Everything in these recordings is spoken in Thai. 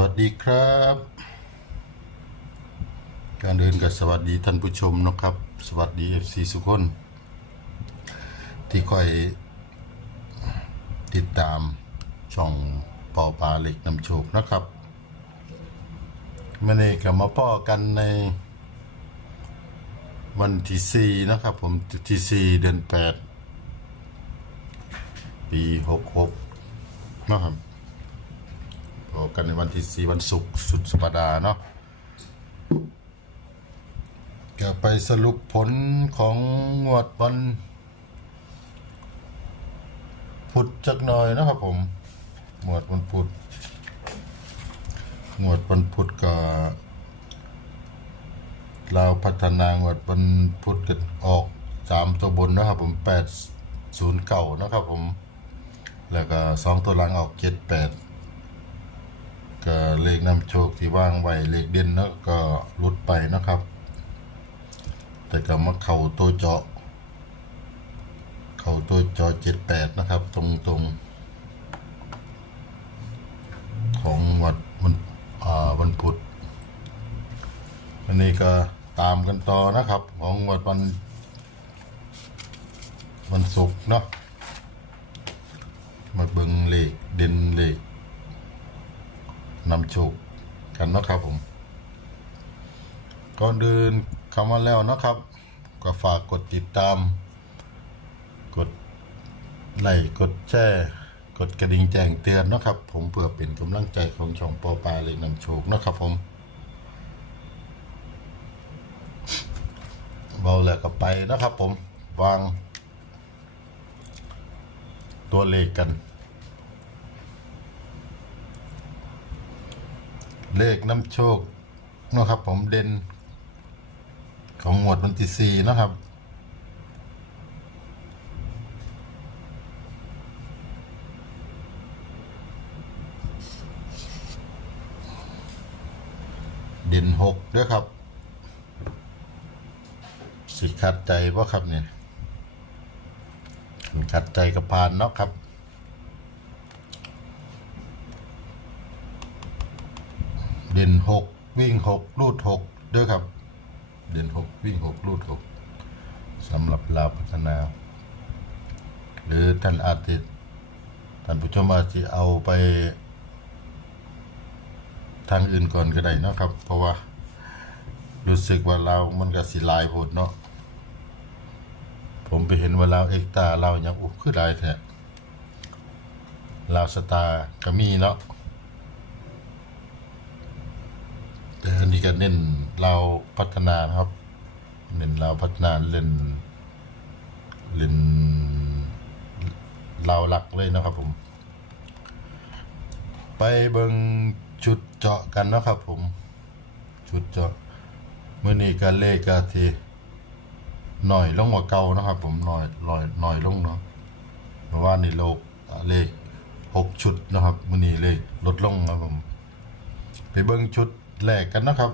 วัสดีครับ การเดินกับสวัสดีท่านผู้ชมนะครับ สวัสดี FC สุคนที่คอยติดตามช่องปอปลาเหล็กนำโชคนะครับเมื่อนี้ก็มาป้อกันในวันที่สี่นะครับผมที่สี่เดือนแปดปีหกหกนะครับ พบกันในวันที่สี่วันศุกร์สุดสัปดาห์เนาะก็ไปสรุปผลของงวดวันพุธจักหน่อยนะครับผมงวดวันพุธงวดวันพุธก็เราพัฒนางวดวันพุธก็ออกสามตัวบนนะครับผมแปดศูนย์เก่านะครับผม แล้วก็สองตัวหลังออกเจ็ดแปด ก็เลขนำโชคที่ว่างไว้เลขเด่นเนาะก็ลุดไปนะครับ แต่ก็มาเข่าตัวเจาะ เข่าตัวเจาะเจ็ดแปดนะครับ ตรงตรงๆของวัดวันอ่าวันพุธอันนี้ก็ตามกันต่อนะครับ ของวัดวันวันศุกร์เนาะมาเบิ่งเลขเด่นเลข นำโชคกันนะครับผมก่อนเดินคำว่าแล้วนะครับ ก็ฝากกดติดตาม กดไลค์กดแชร์กดกระดิ่งแจ้งเตือนนะครับ ผมเพื่อเป็นกำลังใจของช่องปอปลาเลยนำโชคนะครับผมเบาแล้วก็ไปนะครับผมวางตัวเลขกัน เลขน้ำโชคเนาะครับ ผมเด่น ของหมวดวันที่สี่เนาะครับ เด่นหกด้วยครับ สิขัดใจว่าครับเนี่ยขัดใจกับพานเนาะครับ เด่นหกวิ่งหกรูดหกด้วยครับ เด่นหกวิ่งหกรูดหกสำหรับลาวพัฒนา หรือท่านอาจจะท่านผู้ชมอาจจะเอาไป ทางอื่นก่อนก็ได้นะครับ เพราะว่า รู้สึกว่าเรามันก็สิลายพดเนาะผมไปเห็นว่าเราเอกตาเรายังอุ้คือหลายแท้ลาวสตาร์ก็มีเนาะ แต่ อันนี้ก็เน้นเราพัฒนานครับ เน้นเราพัฒนาเล่นเล่นเราหลักเลยนะครับผม ไปเบิงจุดเจาะกันนะครับผม จุดเจาะเมื่อนี้การเลขกาทีหน่อยลงกว่าเก่านะครับ ผมหน่อยหน่อยหน่อยลงเนาะเพราะว่านี่โลกเลขหกชุดนะครับมื่อนี้เลขลดลงนะครับผม ไปเบิ่งชุด แรกกันนะครับ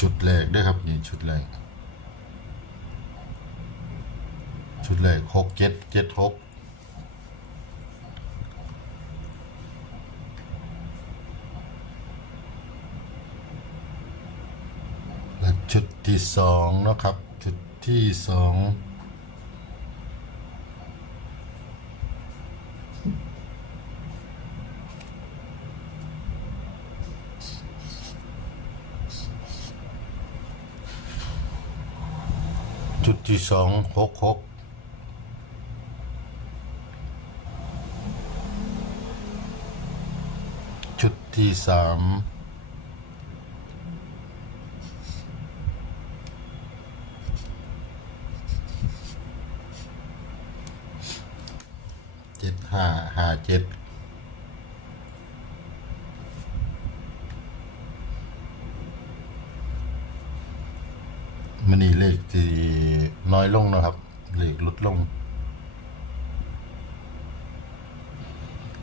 ชุดแรกด้วยครับนี่ชุดแรกชุดแรกหกเจ็ดเจ็ดหก และ ชุดที่สองนะครับ ชุดที่สองจุดที่สองหกหกชุดที่สาม เจ็ดมันนี่เลขที่น้อยลงนะครับ เลขลดลง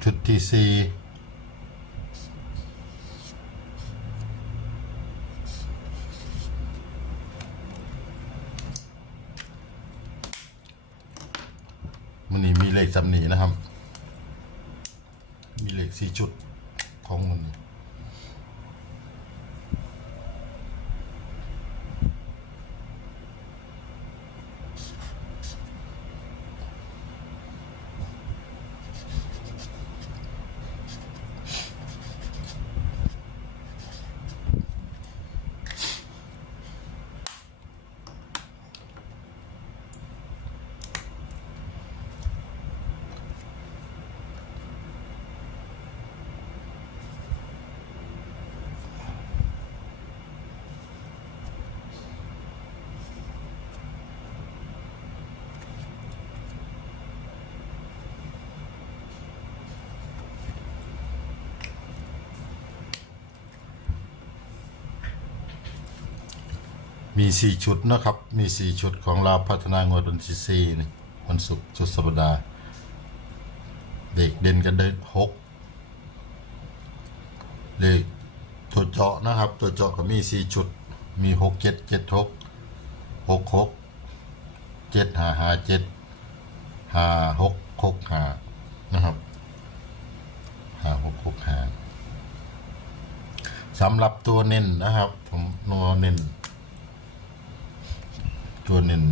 ชุดที่สี่มันนี่มีเลขจำหนีนะครับ สี่จุดของมันนี่ มีสี่ชุดนะครับ มีสี่ชุดของเราพัฒนางวดวันที่สี่นี่วันศุกร์สุดสัปดาห์ เด็กเด่นกันได้หกเลขตัวเจาะนะครับ ตัวเจาะก็มีสี่ชุด มีหกเจ็ดเจ็ดหกหกหกเจ็ดห้าห้าเจ็ดห้าหกหกห้านะครับห้าหกหกห้าสำหรับตัวเน้นนะครับ ผมนัวเน้น ตัวเน้น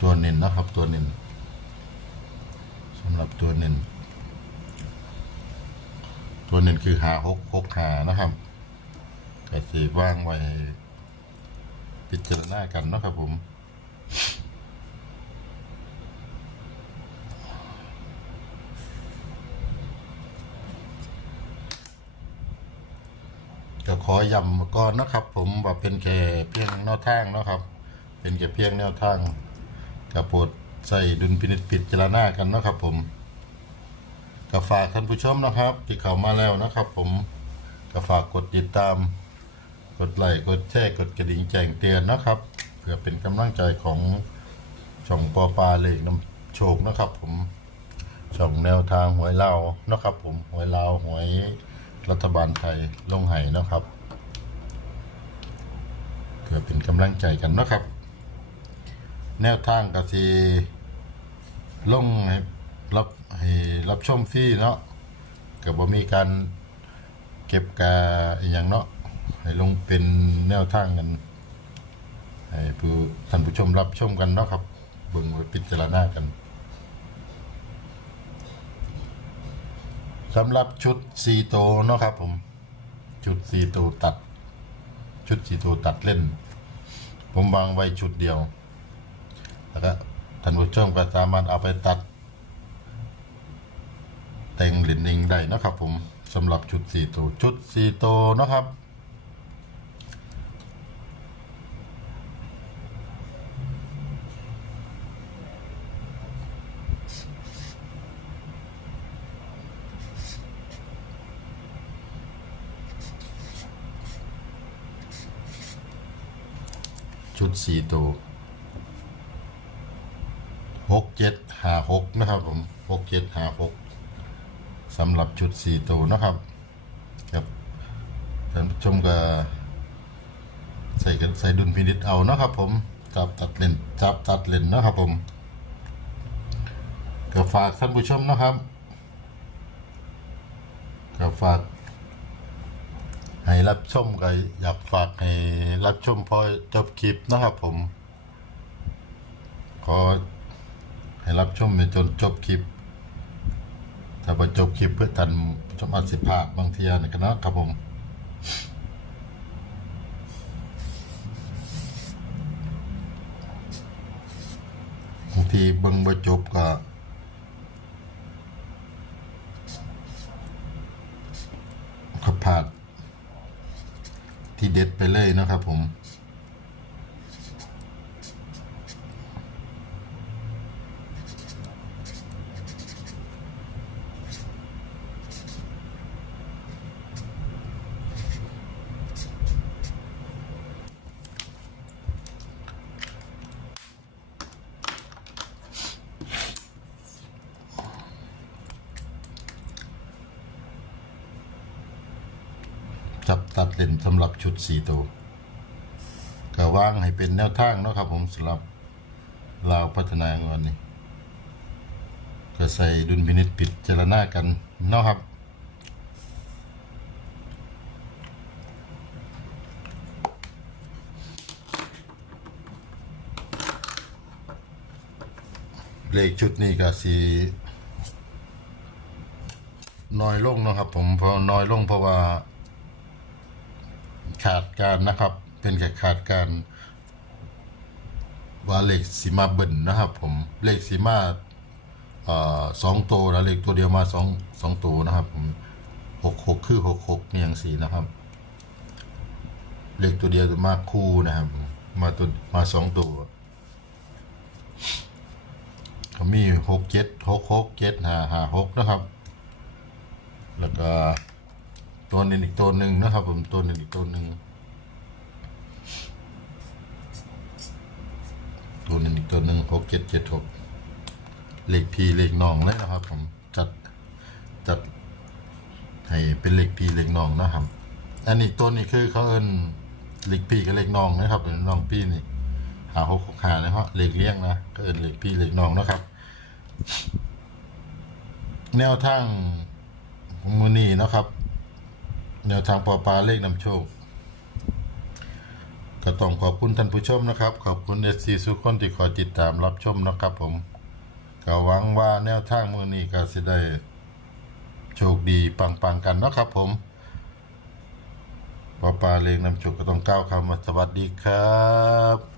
ตัวเน้นนะครับตัวเน้นสำหรับตัวเน้นตัวเน้นคือหาหกหกหานะครับก็สีว่างไว้พิจารณากันนะครับผม ก็ขอย้ำก่อนนะครับ ผมว่าเป็นแค่เพียงแนวทางนะครับ เป็นแค่เพียงแนวทางกระโปรดใส่ดุลพินิจพิจารณากันนะครับผมก็ฝากท่านผู้ชมนะครับ ที่เข้ามาแล้วนะครับ ผมก็ฝากกดติดตาม กดไลค์กดแชร์กดกระดิ่งแจ้งเตือนนะครับ เพื่อเป็นกำลังใจของช่องปอปลาเลขน้ำโชคนะครับ ผมช่องแนวทางหวยเล่านะครับ ผมหวยเล่าหวย รัฐบาลไทยลงไห้นะครับ เพื่อเป็นกำลังใจกันนะครับ แนวทางกสีลงให้รับให้รับชมฟรีเนาะก็บ่มีการเก็บกาอย่างเนาะให้ลงเป็นแนวทางกันให้ผู้ท่านผู้ชมรับชมกันเนาะครับเบิ่งไว้พิจารณากัน สำหรับชุดสีโตเนาะครับ ผม ชุดสีตัวตัด ชุดสีตัวตัดเล่น ผมวางไว้ชุดเดียวแล้วก็ท่านผู้ชมก็สามารถเอาไปตัด แต่งเหรียญเองได้นะครับ ผมสำหรับชุดสี่ตัวชุดสี่ตัวนะครับ ชุดสี่ตัวหกเจ็ดหาหกนะครับผมหกเจ็ดหาหกสำหรับชุดสี่ตัวนะครับ ครับท่านผู้ชมก็ใส่กันใส่ดุลพินิจเอานะครับ ผมจับตัดเลนจับตัดเลนนะครับผมก็ฝากท่านผู้ชมนะครับก็ฝาก ให้รับชมก็อยากฝากให้รับชมพอจบคลิปนะครับผม ขอให้รับชมในจนจบคลิป ถ้าพอจบคลิปเพื่อทันชมอัดสิพาดบางทีนะครับนะครับผมบางทีเบิ่งบ่จบก็ขับผ่าน ที่เด็ดไปเลยนะครับผม จับตัดเลนสำหรับชุดสี่ตัวก็วางให้เป็นแนวทางเนาะครับผมสำหรับลาวพัฒนางานนี้ก็ใส่ดุลพินิจปิดเจรณากันเนาะครับเลขชุดนี้ก็สีน้อยลงเนาะครับผมพอน้อยลงเพราะว่า ขาดการนะครับ เป็นแค่ขาดการว่าเลขสีมาเบิ่นนะครับ ผมเลขสีมาสองตัวแล้วเลขตัวเดียวมาสองสองตัวนะครับผมหกหกคือหกหกเนี่ยอย่างสีนะครับ เลขตัวเดียวจะมาคู่นะครับ มาตัวมาสองตัวขมีหกเจ็ดหกหกเจ็ดห้าห้าหกนะครับ แล้วก็ ตัวหนึงอีกตัวหนึ่งนะครับ ผมตัวหนึ่งอีกตัวหนึ่งตัวหนึงอีกตัวหนึ่งหกเจ็ดเจ็ดหกเลขพีเลขน้องเลยนะครับ ผมจัดจัดให้เป็นเลขพีเลขน้องนะครับ อันนี้ตัวนี้คือเขาเอิ้นเลขพีกับเลขน้องนะครับเป็นน้องพี่นี่หาหกหกหานะครับเลขเลี้ยงนะก็เอิ้นเลขพีเลขน้องนะครับ แนวทางมือนี้นะครับ แนวทางปอปลาเลขนำโชคก็ต้องขอบคุณท่านผู้ชมนะครับ ขอบคุณเอซีสุกคนที่คอยติดตามรับชมนะครับผมก็หวังว่าแนวทางมือนี้ก็จะได้โชคดีปังๆกันนะครับผมปอปลาเลงนำโชคก็ต้องก้าวคำสวัสดีครับ